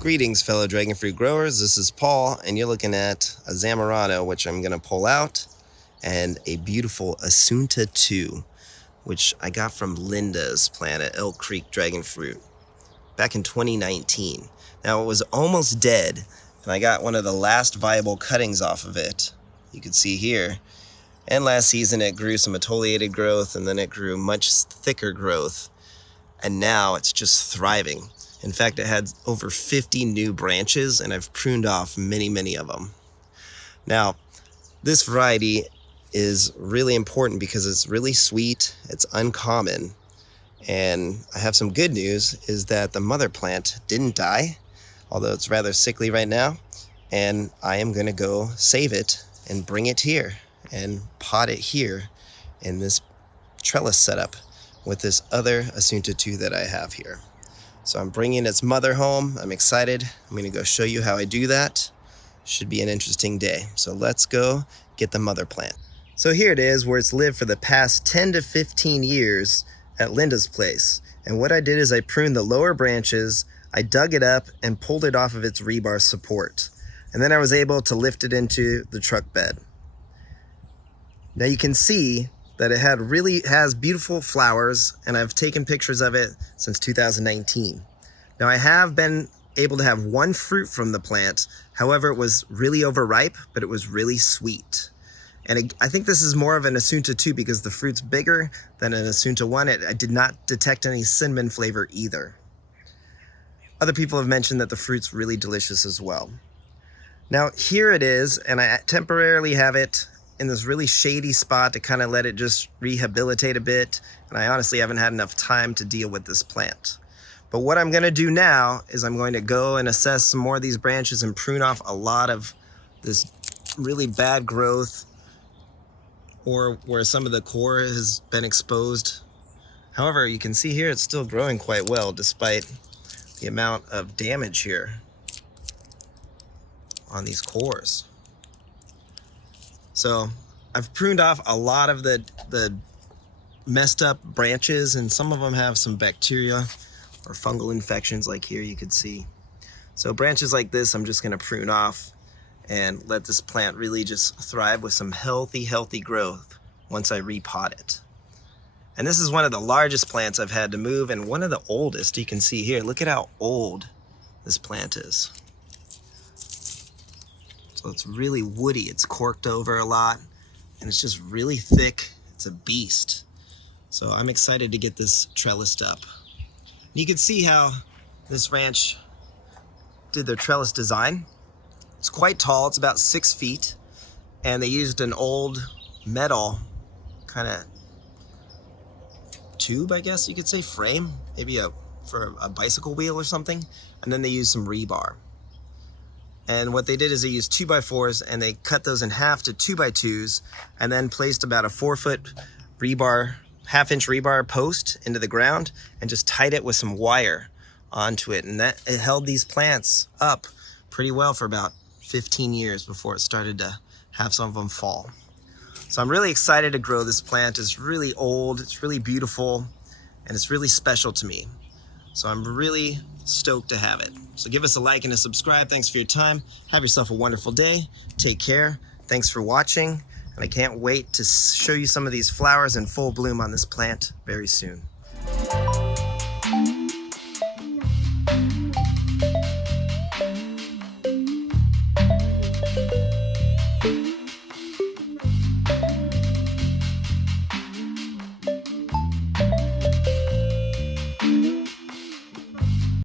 Greetings, fellow dragon fruit growers. This is Paul, and you're looking at a Zamorano, which I'm going to pull out, and a beautiful ASUNTA 2, which I got from Linda's plant at ELK Dragon Fruit back in 2019. Now, it was almost dead, and I got one of the last viable cuttings off of it. You can see here. And last season, it grew some atoliated growth, and then it grew much thicker growth. And now it's just thriving. In fact, it had over 50 new branches, and I've pruned off many of them. Now, this variety is really important because it's really sweet, it's uncommon, and I have some good news is that the mother plant didn't die, although it's rather sickly right now, and I am gonna go save it and bring it here and pot it here in this trellis setup with this other ASUNTA 2 that I have here. So I'm bringing its mother home. I'm excited. I'm gonna go show you how I do that. Should be an interesting day. So let's go get the mother plant. So here it is where it's lived for the past 10 to 15 years at Linda's place. And what I did is I pruned the lower branches, I dug it up and pulled it off of its rebar support. And then I was able to lift it into the truck bed. Now you can see that it has beautiful flowers, and I've taken pictures of it since 2019. Now I have been able to have one fruit from the plant. However, it was really overripe, but it was really sweet. And I think this is more of an ASUNTA 2 because the fruit's bigger than an ASUNTA 1. I did not detect any cinnamon flavor either. Other people have mentioned that the fruit's really delicious as well. Now here it is, and I temporarily have it in this really shady spot to kind of let it just rehabilitate a bit. And I honestly haven't had enough time to deal with this plant. But what I'm gonna do now is I'm going to go and assess some more of these branches and prune off a lot of this really bad growth or where some of the core has been exposed. However, you can see here it's still growing quite well despite the amount of damage here on these cores. So I've pruned off a lot of the messed up branches, and some of them have some bacteria or fungal infections like here you could see. So branches like this I'm just gonna prune off and let this plant really just thrive with some healthy growth once I repot it. And this is one of the largest plants I've had to move and one of the oldest. You can see here, look at how old this plant is. So it's really woody, it's corked over a lot, and it's just really thick. It's a beast. So I'm excited to get this trellised up. You can see how this ranch did their trellis design. It's quite tall, it's about 6 feet, and they used an old metal kind of tube, I guess you could say, frame, maybe for a bicycle wheel or something, and then they used some rebar. And what they did is they used 2x4s and they cut those in half to 2x2s and then placed about a 4-foot rebar, half-inch rebar post into the ground and just tied it with some wire onto it. And it held these plants up pretty well for about 15 years before it started to have some of them fall. So I'm really excited to grow this plant. It's really old, it's really beautiful, and it's really special to me. So I'm really stoked to have it. So give us a like and a subscribe. Thanks for your time. Have yourself a wonderful day. Take care. Thanks for watching. And I can't wait to show you some of these flowers in full bloom on this plant very soon.